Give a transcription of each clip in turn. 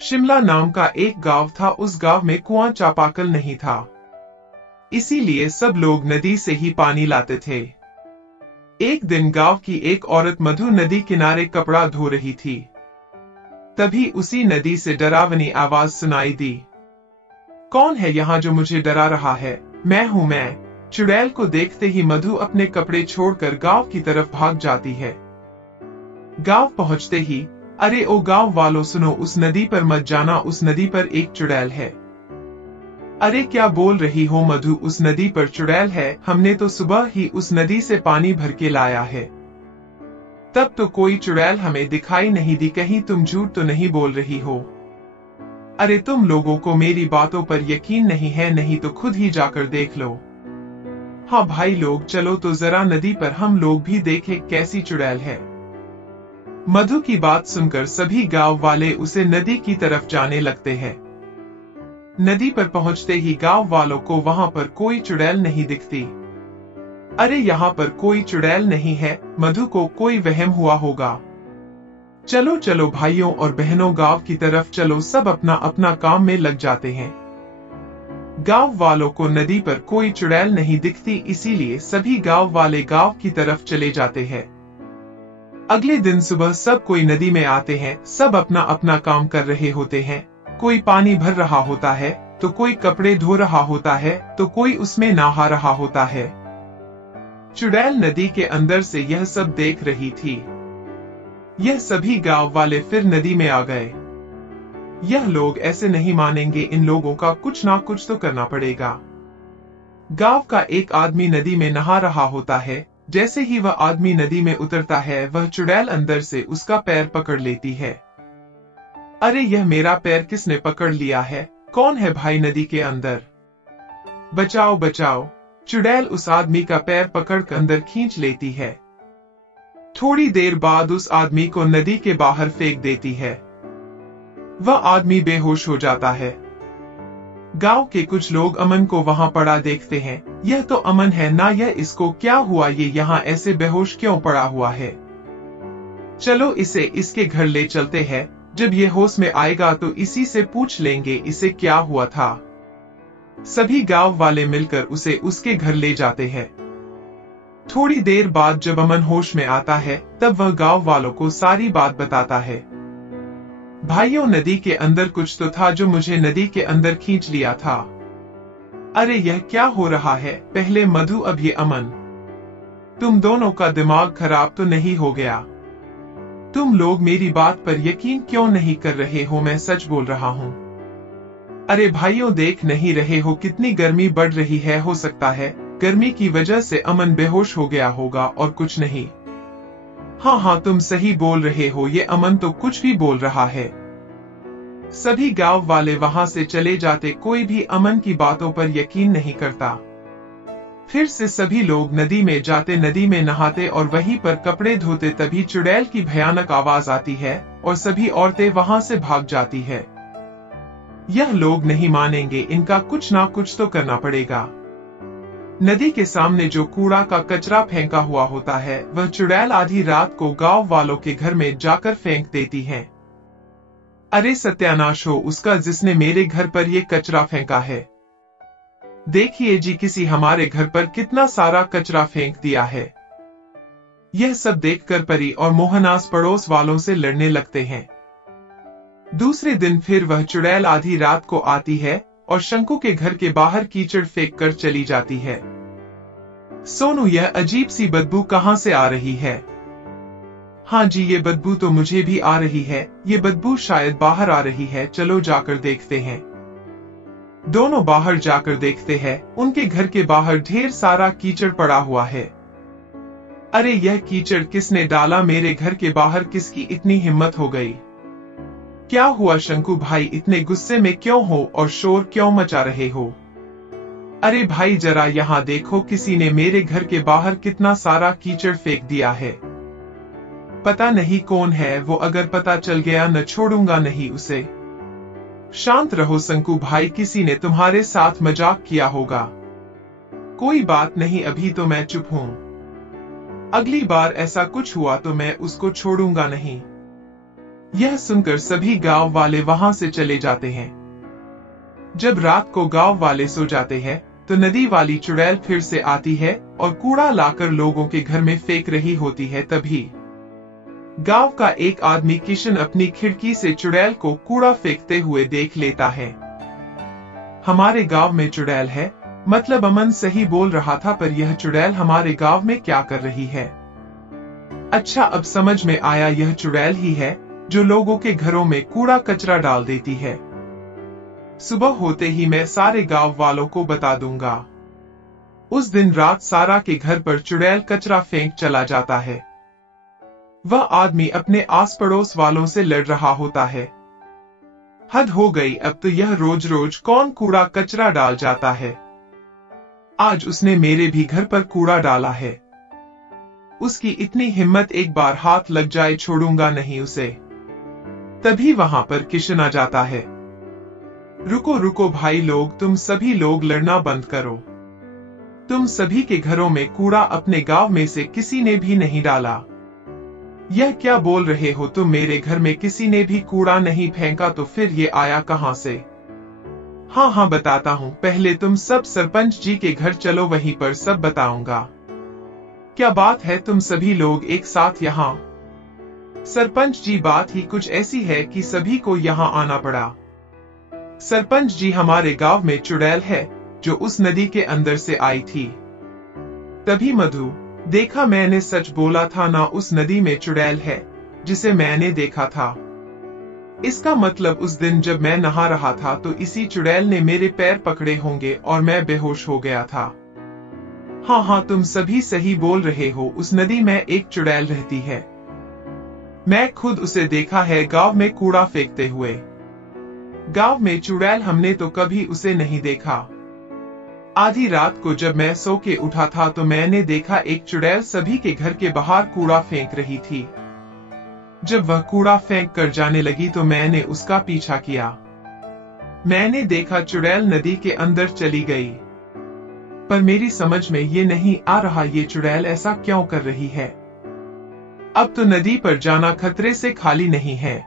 शिमला नाम का एक गांव था। उस गांव में कुआं चापाकल नहीं था, इसीलिए सब लोग नदी से ही पानी लाते थे। एक दिन गांव की एक औरत मधु नदी किनारे कपड़ा धो रही थी। तभी उसी नदी से डरावनी आवाज सुनाई दी। कौन है यहाँ जो मुझे डरा रहा है? मैं हूँ मैं। चुड़ैल को देखते ही मधु अपने कपड़े छोड़कर गांव की तरफ भाग जाती है। गांव पहुंचते ही, अरे ओ गांव वालों सुनो, उस नदी पर मत जाना, उस नदी पर एक चुड़ैल है। अरे क्या बोल रही हो मधु, उस नदी पर चुड़ैल है? हमने तो सुबह ही उस नदी से पानी भर के लाया है। तब तो कोई चुड़ैल हमें दिखाई नहीं दी, कहीं तुम झूठ तो नहीं बोल रही हो? अरे तुम लोगों को मेरी बातों पर यकीन नहीं है, नहीं तो खुद ही जाकर देख लो। हाँ भाई लोग, चलो तो जरा नदी पर हम लोग भी देखें कैसी चुड़ैल है। मधु की बात सुनकर सभी गांव वाले उसे नदी की तरफ जाने लगते हैं। नदी पर पहुंचते ही गांव वालों को वहां पर कोई चुड़ैल नहीं दिखती। अरे यहाँ पर कोई चुड़ैल नहीं है, मधु को कोई वहम हुआ होगा। चलो चलो भाइयों और बहनों, गांव की तरफ चलो। सब अपना अपना काम में लग जाते हैं। गांव वालों को नदी पर कोई चुड़ैल नहीं दिखती, इसीलिए सभी गांव वाले गांव की तरफ चले जाते हैं। अगले दिन सुबह सब कोई नदी में आते हैं। सब अपना अपना काम कर रहे होते हैं। कोई पानी भर रहा होता है, तो कोई कपड़े धो रहा होता है, तो कोई उसमें नहा रहा होता है। चुड़ैल नदी के अंदर से यह सब देख रही थी। यह सभी गांव वाले फिर नदी में आ गए। यह लोग ऐसे नहीं मानेंगे, इन लोगों का कुछ ना कुछ तो करना पड़ेगा। गांव का एक आदमी नदी में नहा रहा होता है। जैसे ही वह आदमी नदी में उतरता है, वह चुड़ैल अंदर से उसका पैर पकड़ लेती है। अरे यह मेरा पैर किसने पकड़ लिया है? कौन है भाई नदी के अंदर? बचाओ बचाओ। चुड़ैल उस आदमी का पैर पकड़कर अंदर खींच लेती है। थोड़ी देर बाद उस आदमी को नदी के बाहर फेंक देती है। वह आदमी बेहोश हो जाता है। गांव के कुछ लोग अमन को वहां पड़ा देखते हैं। यह तो अमन है ना, यह इसको क्या हुआ? ये यहाँ ऐसे बेहोश क्यों पड़ा हुआ है? चलो इसे इसके घर ले चलते हैं। जब ये होश में आएगा तो इसी से पूछ लेंगे इसे क्या हुआ था। सभी गांव वाले मिलकर उसे उसके घर ले जाते हैं। थोड़ी देर बाद जब अमन होश में आता है, तब वह गांव वालों को सारी बात बताता है। भाइयों, नदी के अंदर कुछ तो था जो मुझे नदी के अंदर खींच लिया था। अरे यह क्या हो रहा है? पहले मधु, अब ये अमन। तुम दोनों का दिमाग खराब तो नहीं हो गया? तुम लोग मेरी बात पर यकीन क्यों नहीं कर रहे हो? मैं सच बोल रहा हूँ। अरे भाइयों, देख नहीं रहे हो कितनी गर्मी बढ़ रही है? हो सकता है गर्मी की वजह से अमन बेहोश हो गया होगा और कुछ नहीं। हाँ हाँ, तुम सही बोल रहे हो, ये अमन तो कुछ भी बोल रहा है। सभी गांव वाले वहां से चले जाते। कोई भी अमन की बातों पर यकीन नहीं करता। फिर से सभी लोग नदी में जाते, नदी में नहाते और वहीं पर कपड़े धोते। तभी चुड़ैल की भयानक आवाज आती है और सभी औरतें वहां से भाग जाती है। यह लोग नहीं मानेंगे, इनका कुछ ना कुछ तो करना पड़ेगा। नदी के सामने जो कूड़ा का कचरा फेंका हुआ होता है, वह चुड़ैल आधी रात को गांव वालों के घर में जाकर फेंक देती है। अरे सत्यानाश हो उसका, जिसने मेरे घर पर ये कचरा फेंका है। देखिए जी, किसी हमारे घर पर कितना सारा कचरा फेंक दिया है। यह सब देखकर परी और मोहनास पड़ोस वालों से लड़ने लगते हैं। दूसरे दिन फिर वह चुड़ैल आधी रात को आती है और शंकु के घर के बाहर कीचड़ फेंक कर चली जाती है। सोनू, यह अजीब सी बदबू कहां से आ रही है? हाँ जी, ये बदबू तो मुझे भी आ रही है। ये बदबू शायद बाहर आ रही है, चलो जाकर देखते हैं। दोनों बाहर जाकर देखते हैं। उनके घर के बाहर ढेर सारा कीचड़ पड़ा हुआ है। अरे यह कीचड़ किसने डाला मेरे घर के बाहर? किसकी इतनी हिम्मत हो गई? क्या हुआ शंकु भाई, इतने गुस्से में क्यों हो और शोर क्यों मचा रहे हो? अरे भाई जरा यहाँ देखो, किसी ने मेरे घर के बाहर कितना सारा कीचड़ फेंक दिया है। पता नहीं कौन है वो, अगर पता चल गया न छोड़ूंगा नहीं उसे। शांत रहो शंकु भाई, किसी ने तुम्हारे साथ मजाक किया होगा। कोई बात नहीं, अभी तो मैं चुप हूँ। अगली बार ऐसा कुछ हुआ तो मैं उसको छोड़ूंगा नहीं। यह सुनकर सभी गांव वाले वहां से चले जाते हैं। जब रात को गांव वाले सो जाते हैं तो नदी वाली चुड़ैल फिर से आती है और कूड़ा लाकर लोगों के घर में फेंक रही होती है। तभी गांव का एक आदमी किशन अपनी खिड़की से चुड़ैल को कूड़ा फेंकते हुए देख लेता है। हमारे गांव में चुड़ैल है, मतलब अमन सही बोल रहा था, पर यह चुड़ैल हमारे गांव में क्या कर रही है? अच्छा, अब समझ में आया, यह चुड़ैल ही है जो लोगों के घरों में कूड़ा कचरा डाल देती है। सुबह होते ही मैं सारे गांव वालों को बता दूंगा। उस दिन रात सारा के घर पर चुड़ैल कचरा फेंक चला जाता है। वह आदमी अपने आस पड़ोस वालों से लड़ रहा होता है। हद हो गई, अब तो यह रोज रोज कौन कूड़ा कचरा डाल जाता है। आज उसने मेरे भी घर पर कूड़ा डाला है। उसकी इतनी हिम्मत, एक बार हाथ लग जाए छोड़ूंगा नहीं उसे। तभी वहां पर किशन आ जाता है। रुको रुको भाई लोग, तुम सभी लोग लड़ना बंद करो। तुम सभी के घरों में कूड़ा अपने गांव में से किसी ने भी नहीं डाला। यह क्या बोल रहे हो तुम? मेरे घर में किसी ने भी कूड़ा नहीं फेंका, तो फिर ये आया कहां से? हाँ हाँ बताता हूँ, पहले तुम सब सरपंच जी के घर चलो, वहीं पर सब बताऊंगा। क्या बात है तुम सभी लोग एक साथ यहाँ? सरपंच जी, बात ही कुछ ऐसी है कि सभी को यहाँ आना पड़ा। सरपंच जी, हमारे गांव में चुड़ैल है जो उस नदी के अंदर से आई थी। तभी मधु, देखा मैंने सच बोला था ना, उस नदी में चुड़ैल है जिसे मैंने देखा था। इसका मतलब उस दिन जब मैं नहा रहा था तो इसी चुड़ैल ने मेरे पैर पकड़े होंगे और मैं बेहोश हो गया था। हाँ हाँ तुम सभी सही बोल रहे हो, उस नदी में एक चुड़ैल रहती है। मैं खुद उसे देखा है गांव में कूड़ा फेंकते हुए। गांव में चुड़ैल हमने तो कभी उसे नहीं देखा। आधी रात को जब मैं सो के उठा था तो मैंने देखा एक चुड़ैल सभी के घर के बाहर कूड़ा फेंक रही थी। जब वह कूड़ा फेंक कर जाने लगी तो मैंने उसका पीछा किया। मैंने देखा चुड़ैल नदी के अंदर चली गई, पर मेरी समझ में ये नहीं आ रहा ये चुड़ैल ऐसा क्यों कर रही है। अब तो नदी पर जाना खतरे से खाली नहीं है।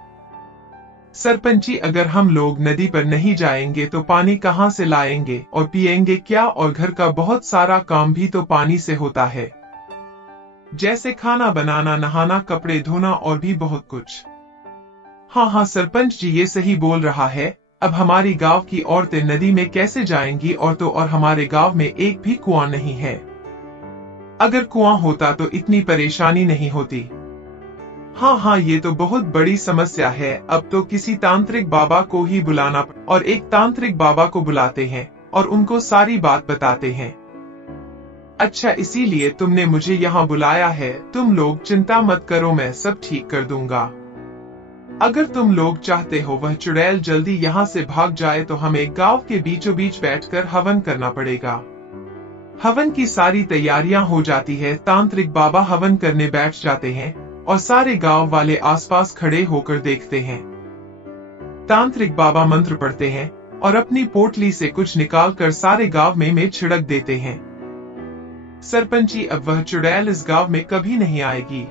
सरपंची, अगर हम लोग नदी पर नहीं जाएंगे तो पानी कहां से लाएंगे और पिएंगे क्या? और घर का बहुत सारा काम भी तो पानी से होता है, जैसे खाना बनाना, नहाना, कपड़े धोना और भी बहुत कुछ। हाँ हाँ सरपंच जी, ये सही बोल रहा है। अब हमारी गांव की औरतें नदी में कैसे जाएंगी? और हमारे गांव में एक भी कुआं नहीं है। अगर कुआं होता तो इतनी परेशानी नहीं होती। हाँ हाँ ये तो बहुत बड़ी समस्या है। अब तो किसी तांत्रिक बाबा को ही बुलाना, और एक तांत्रिक बाबा को बुलाते हैं और उनको सारी बात बताते हैं। अच्छा, इसीलिए तुमने मुझे यहाँ बुलाया है। तुम लोग चिंता मत करो, मैं सब ठीक कर दूंगा। अगर तुम लोग चाहते हो वह चुड़ैल जल्दी यहाँ से भाग जाए तो हमें गांव के बीचों बीच बैठकर हवन करना पड़ेगा। हवन की सारी तैयारियां हो जाती है। तांत्रिक बाबा हवन करने बैठ जाते हैं और सारे गांव वाले आसपास खड़े होकर देखते हैं। तांत्रिक बाबा मंत्र पढ़ते हैं और अपनी पोटली से कुछ निकालकर सारे गांव में छिड़क देते हैं। सरपंची, अब वह चुड़ैल इस गांव में कभी नहीं आएगी।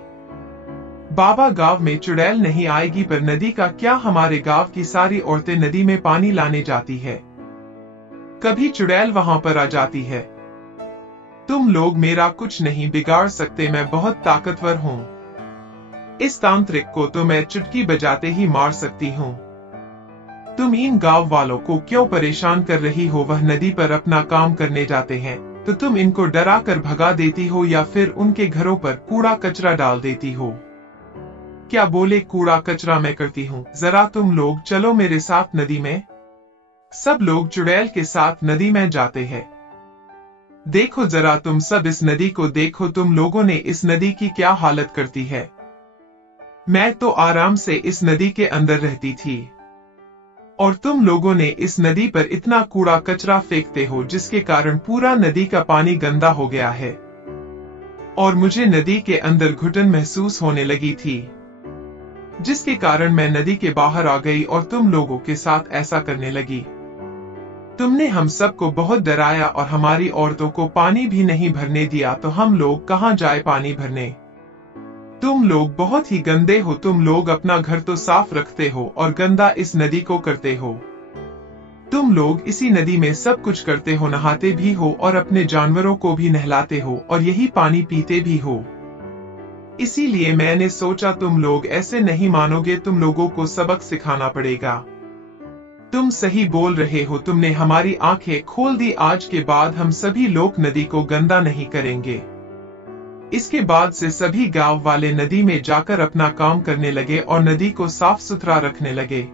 बाबा, गांव में चुड़ैल नहीं आएगी, पर नदी का क्या? हमारे गांव की सारी औरतें नदी में पानी लाने जाती है, कभी चुड़ैल वहां पर आ जाती है। तुम लोग मेरा कुछ नहीं बिगाड़ सकते, मैं बहुत ताकतवर हूँ। इस तांत्रिक को तो मैं चुटकी बजाते ही मार सकती हूँ। तुम इन गांव वालों को क्यों परेशान कर रही हो? वह नदी पर अपना काम करने जाते हैं तो तुम इनको डरा कर भगा देती हो या फिर उनके घरों पर कूड़ा कचरा डाल देती हो। क्या बोले? कूड़ा कचरा मैं करती हूँ? जरा तुम लोग चलो मेरे साथ नदी में। सब लोग चुड़ैल के साथ नदी में जाते हैं। देखो जरा तुम सब इस नदी को देखो, तुम लोगों ने इस नदी की क्या हालत करती है। मैं तो आराम से इस नदी के अंदर रहती थी और तुम लोगों ने इस नदी पर इतना कूड़ा कचरा फेंकते हो जिसके कारण पूरा नदी का पानी गंदा हो गया है। और मुझे नदी के अंदर घुटन महसूस होने लगी थी, जिसके कारण मैं नदी के बाहर आ गई और तुम लोगों के साथ ऐसा करने लगी। तुमने हम सबको बहुत डराया और हमारी औरतों को पानी भी नहीं भरने दिया, तो हम लोग कहां जाए पानी भरने। तुम लोग बहुत ही गंदे हो, तुम लोग अपना घर तो साफ रखते हो और गंदा इस नदी को करते हो। तुम लोग इसी नदी में सब कुछ करते हो, नहाते भी हो और अपने जानवरों को भी नहलाते हो और यही पानी पीते भी हो। इसीलिए मैंने सोचा तुम लोग ऐसे नहीं मानोगे, तुम लोगों को सबक सिखाना पड़ेगा। तुम सही बोल रहे हो, तुमने हमारी आंखें खोल दी। आज के बाद हम सभी लोग नदी को गंदा नहीं करेंगे। इसके बाद से सभी गांव वाले नदी में जाकर अपना काम करने लगे और नदी को साफ सुथरा रखने लगे।